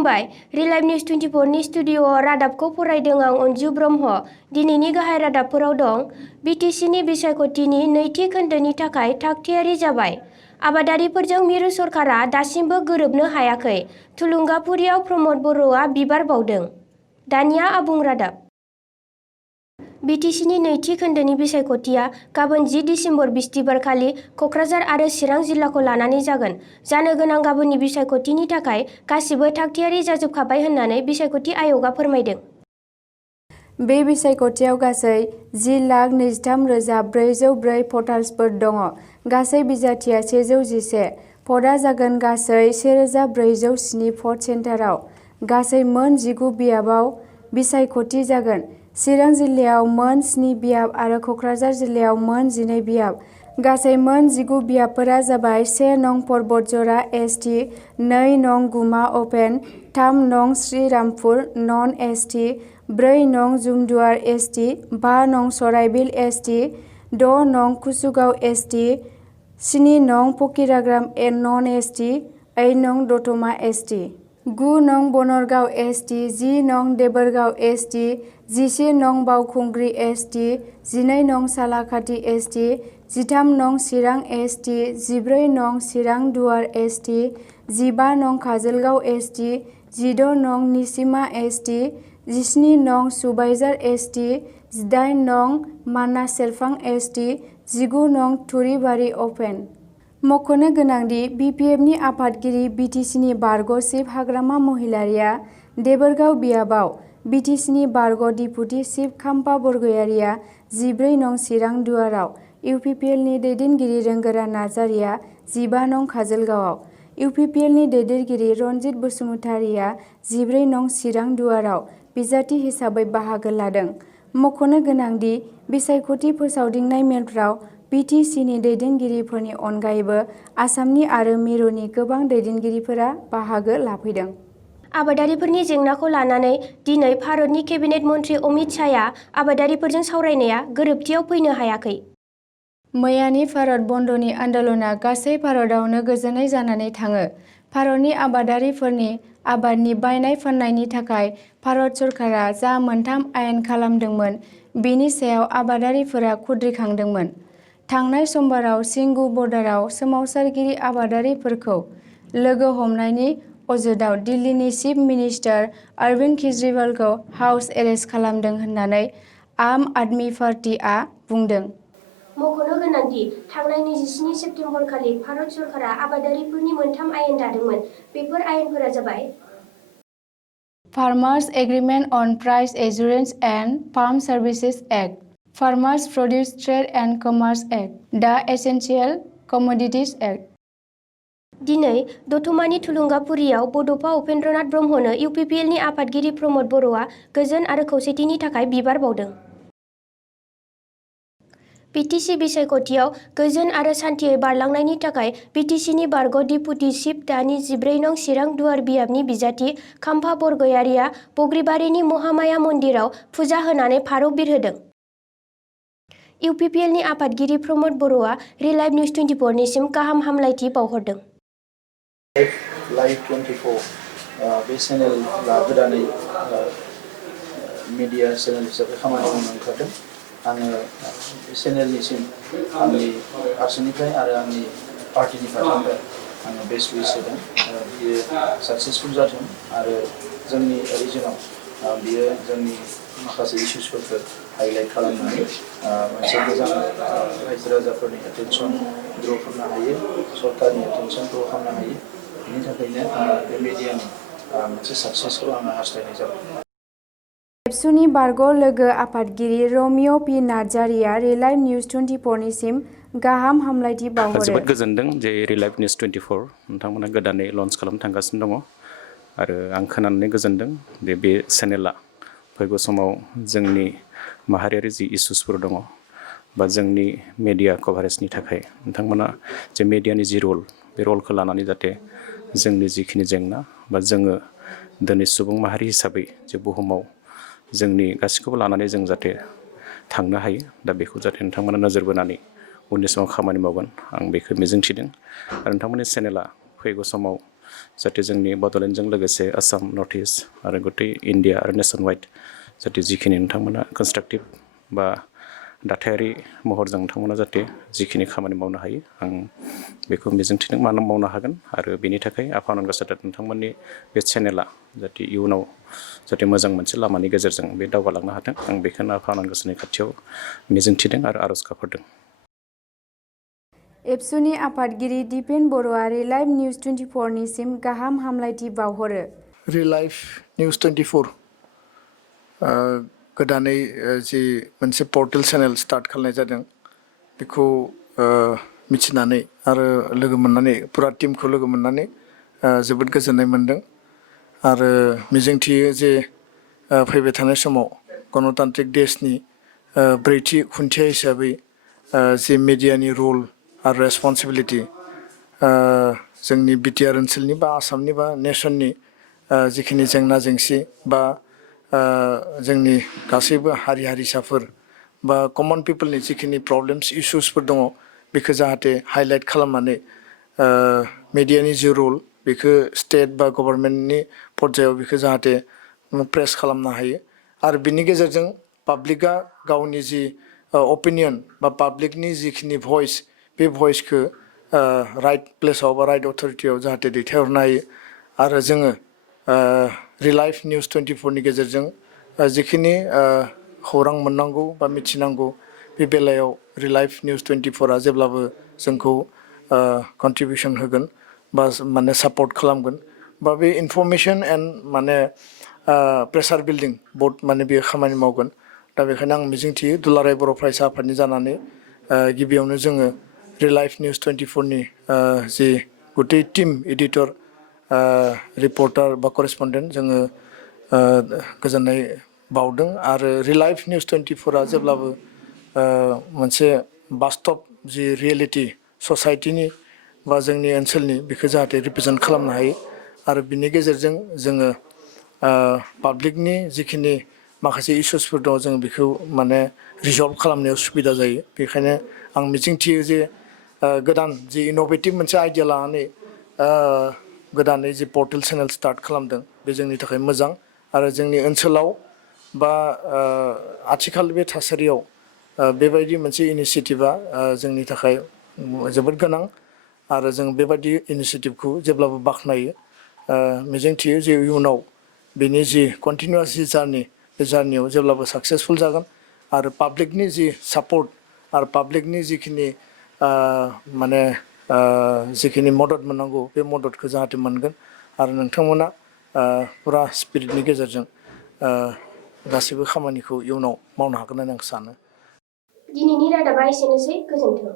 खुलुमबाय रिलाइभ निउज 24 नि स्टुडिअ'आव रादाबखौ फरायदों आं अनजु ब्रह्म। दिनैनि गाहाय रादाबफोराव दं बिटिसिनि बिसायख'थिनि नैथि खोन्दोनि थाखाय थागथियारि जाबाय। आबादारिफोरजों मिरु सरकारा दासिमबो गोरोबनो हायाखै। थुलुंगाफुरियाव प्रमद बर'आ बिबार बावदों। दानिया आबुं रादाब। बिटिसिनि नैथि खोन्दोनि बिसायख'थिया गाबोन 10 दिसेम्बर बिस्तिबारखालि क'क्राझार आरो चिरां जिल्लाखौ लानानै जागोन। जानो गोनां गाबोननि बिसायख'थिनि थाखाय गासिबो थागथियारि जाजोबखाबाय होननानै बिसायख'थि आय'गआ फोरमायदों। बे बिसायख'थियाव गासै 10,23,404 भटार्सफोर दङ। गासै बिजाथिया 111। भटआ जागोन गासै 1,407 भट सेन्टाराव। गासै मोन 19 बियाबाव बिसायख'थि जागोन। चिरां जिल्लायाव मोन 7 बियाब आरो क'क्राझार जिल्लायाव मोन 12 बियाब। गासै मोन 19 बियाबफोरा जाबाय 1 नं परबतजरा एसटि, 2 नं गुमा अपेन, 3 नं श्रीरामपुर नन एसटि, 4 नं जुमदुवार एसटि, 5 नं सराइबिल एसटि, 6 नं कुसुगाव एसटि, 7 नं फकिराग्राम नन एसटि, 8 नं दतमा एसटि, 9 नं बनरगाव एसटि, 10 नं देबोरगाव एसटि, 11 नं बावखुंग्रि एसटि, 12 नं सालाकाथि एसटि, 13 नं चिरां एसटि, 14 नं चिरां दुवार एसटि, 15 नं काजलगाव एसटि, 16 नं निसिमा एसटि, 17 नं सुबाइजार एसटि, 18 नं मानास सेरफां एसटि, 19 नं थुरिबारि अपेन। मख'नो गोनांदि बिपिएफनि आफादगिरि बिटिसिनि बारग' चिफ हाग्रामा महिलारिया देबोरगाव बियाबाव, बिटिसिनि बारग' डिपुटि चिफ खाम्फा बरगयारिया 14 नं चिरां दुवाराव, इउपिपिएलनि दैदेनगिरि रोंगोरा नार्जारिया 15 नं काजलगावआव, इउपिपिएलनि दैदेनगिरि रनजित बसुमतारिया 14 नं चिरां दुवाराव बिजाथि हिसाबै बाहागो लादों। मख'नो गोनांदि बिसायख'थि फोसावदिंनाय मेलफ्राव बिटिसिनि दैदेनगिरिफोरनि अनगायैबो आसामनि आरो मिरुनि गोबां दैदेनगिरिफोरा बाहागो लाफैदों। आबादारिफोरनि जेंनाखौ लानानै दिनै भारतनि केबिनेट मन्त्रि अमित शाहया आबादारिफोरजों सावरायनाया गोरोबथियाव फैनो हायाखै। मैयानि भारत बन्दनि आन्दोलना गासै भारतआवनो गोजोनै जानानै थाङो। भारतनि आबादारिफोरनि आबादनि बायनाय फाननायनि थाखाय भारत सरकारा जा मोनथाम आयेन खालामदोंमोन बेनि सायाव आबादारिफोरा खुद्रिखांदोंमोन। थांनाय समबाराव सिंगु बर्डाराव सोमावसारगिरि आबादारिफोरखौ लोगो हमनायनि अजदआव दिल्लीनि चिफ मिनिस्टार अरविन्द केजरिवालखौ हाउस एरेस्ट खालामदों होननानै आम आदमी पार्टीआ बुंदों। मख'नो गोनांदि थांनाय 27 सेप्तेम्बरखालि भारत सरकारा आबादारिफोरनि मोनथाम आयेन दादोंमोन। बेफोर आयेनफोरा जाबाय farmers agreement on price assurance and farm services act, farmers produce trade and commerce act, the essential commodities act. दिनै दतमानि थुलुंगाफुरियाव बड'फा उपेन्द्रनाथ ब्रह्मनो इउपिपिएलनि आफादगिरि प्रमद बर'आ गोजोन आरो खौसेथिनि थाखाय बिबार बावदों। बिटिसि बिसायख'थियाव गोजोन आरो सान्थियै बारलांनायनि थाखाय बिटिसिनि बारग' डिपुटि चिफ दानि 14 नं चिरां दुवार बियाबनि बिजाथि खाम्फा बरगयारिया बग्रिबारिनि महामाया मन्दिराव फुजा होनानै फारौ बिरहोदों। इउपिपिएलनि आफादगिरि प्रमद बर'आ रिलाइभ निउज 24 निसिम गाहाम हामलायथि बावहरदों। लाइभ 24 बे चेनेलआ गोदानै मिडिया चेनेल हिसाबै खामानि मावनो ओंखारदों। आङो बे चेनेलनिसिम आंनि फारसेनिफ्राय आरो आंनि पार्टिनि फारसेनिफ्राय आङो बेस्ट उइस होदों। बियो साक्सेसफुल जाथों आरो जोंनि रिजनाव बियो जोंनि माखासे इस्युसफोरखौ हाइलाइट खालामनानै मोनसे मोजां रायजो राजाफोरनि एटेनसन द्र खालामनो हायो, सरकारनि एटेनसन द्र खालामनो हायो। बिनि थाखायनो बे मिडियानि मोनसे साक्सेसखौ आङो हास्थायनाय जाबाय। एबसुनि बारग' लोगो आफादगिरि रमिय' पि नार्जारिया रिलाइभ निउज 24 निसिम गाहाम हामलायथि बावहरो। जोबोद गोजोनदों जे रिलाइभ निउज 24 नोंथांमोना गोदानै लन्च खालामनो थांगासिनो दङ आरो आं खोनानानै गोजोनदों जे बे चेनेला फैगौ समाव जोंनि माहारियारि जि इसुसफोर दङ बा जोंनि मेडिया कभारेजनि थाखाय नोंथांमोना जे मेडियानि जि रल बे रलखौ लानानै जाहाथे जोंनि जिखिनि जेंना बा जोङो दिनै सुबुं माहारि हिसाबै जे बुहुमाव जोंनि गासैखौबो लानानै जों जाहाथे थांनो हायो, दा बेखौ जाहाथे नोंथांमोना नोजोर बोनानै उननि समाव खामानि मावगोन आं बेखौ मिजिंथिदों। आरो नोंथांमोननि चेनेला फैगौ समाव जाहाथे जोंनि बड'लेण्डजों लोगोसे आसाम नर्थ इस्ट आरो गथै इन्डिया आरो नेसन वाइड जाहाथे जिखिनि नोंथांमोना कनस्ट्राक्टिभ बा दाथायारि महरजों नोंथांमोना जाहाथे जिखिनि खामानि मावनो हायो आं बेखौ मिजिंथिदों मावनो हागोन आरो बेनि थाखाय आफा आनान गसाइआ नोंथांमोननि बे चेनेला जाहाथे इयुनाव जाहाथे मोजां मोनसे लामानि गेजेरजों बे दावगालांनो हाथों आं बेखौनो आफा आनान गसाइनि खाथियाव मिजिंथिदों आरो आर'ज गाबहरदों। एबसुनि आफादगिरि दिपेन बर'आ रिलाइभ निउज 24 निसिम गाहाम हामलायथि बावहरो। रिलाइभ निउज 24 गोदानै जि मोनसे पर्टेल चेनेल स्टार्ट खालामनाय जादों बेखौ मिथिनानै आरो लोगो मोननानै पुरा टीमखौ लोगो मोननानै जोबोद गोजोननाय मोनदों आरो मिजिंथियो जे फैबाय थानाय समाव गणतान्त्रिक देशनि ब्रैथि खुन्थिया हिसाबै जि मिडियानि रल आरो रेसपन्सिबिलिटि जोंनि बिटिआर ओनसोलनि बा आसामनि बा नेसननि जिखिनि जेंना जेंसि बा जोंनि गासैबो हारि हारिसाफोर बा कमन पिपोलनि जिखिनि प्रब्लेम्स इसुसफोर दङ बेखौ जाहाथे हाइलाइट खालामनानै मिडियानि जि रल बेखौ स्टेट बा गभर्नमेन्टनि पर्यायाव बेखौ जाहाथे प्रेस खालामनो हायो आरो बिनि गेजेरजों पाब्लिकआ गावनि जि अपिनियन बा पाब्लिकनि जिखिनि भइस बे भइसखौ राइट प्लेसाव बा राइट अथरिटियाव जाहाथे दैथायहरनो हायो आरो जोङो रिलाइभ निउज 24 नि गेजेरजों जिखिनि खौरां मोननांगौ बा मिथिनांगौ बे बेलायाव रिलाइभ निउज 24 जेब्लाबो जोंखौ कन्ट्रिबिउसन होगोन बा माने सापर्ट खालामगोन बा बे इनफरमेसन एन्ड माने प्रेसार बिल्डिं बर्ड माने बेयो खामानि मावगोन दा बेखायनो आं मिजिंथियो दुलाराय बर' फरायसा आफादनि जानानै गिबियावनो जोङो रिलाइभ निउज 24 नि जि गथै टीम एडिटर रिपर्टार बा करेसपन्डेन्ट जोङो गोजोननाय बावदों आरो रिलाइभ निउज 24 जेब्लाबो मोनसे बास्तब जि रियेलिटि ससाइटिनि बा जोंनि ओनसोलनि बेखौ जाहाथे रिप्रेजेन्ट खालामनो हायो आरो बिनि गेजेरजों जोङो पाब्लिकनि जिखिनि माखासे इसुसफोर दङ जों बेखौ माने रिजल्भ खालामनायाव सुबिदा जायो बेखायनो आं मिजिंथियो जे गोदान जि इन'भेटिभ मोनसे आइडिया लानानै गोदानै जि पर्टेल चेनेल स्टार्ट खालामदों बे जोंनि थाखाय मोजां आरो जोंनि ओनसोलाव बा आथिखाल बे थासारियाव बेबायदि मोनसे इनिसियेटिभा जोंनि थाखाय जोबोद गोनां आरो जों बेबायदि इनिसियेटिभखौ जेब्लाबो बाख्नायो मिजिंथियो जे इयुनाव बेनि जि कन्टिनिउवास जि जार्नि बे जार्नियाव जेब्लाबो साक्सेसफुल जागोन आरो पाब्लिकनि जि सापर्ट आरो पाब्लिकनि जिखिनि माने जिखिनि मदद मोननांगौ बे मददखौ जाहाथे मोनगोन आरो नोंथांमोना पुरा स्पिरिटनि गेजेरजों गासैबो खामानिखौ इयुनाव मावनो हागोन होननानै आं सानो। दिनैनि रादाबा एसेनोसै, गोजोन्थों।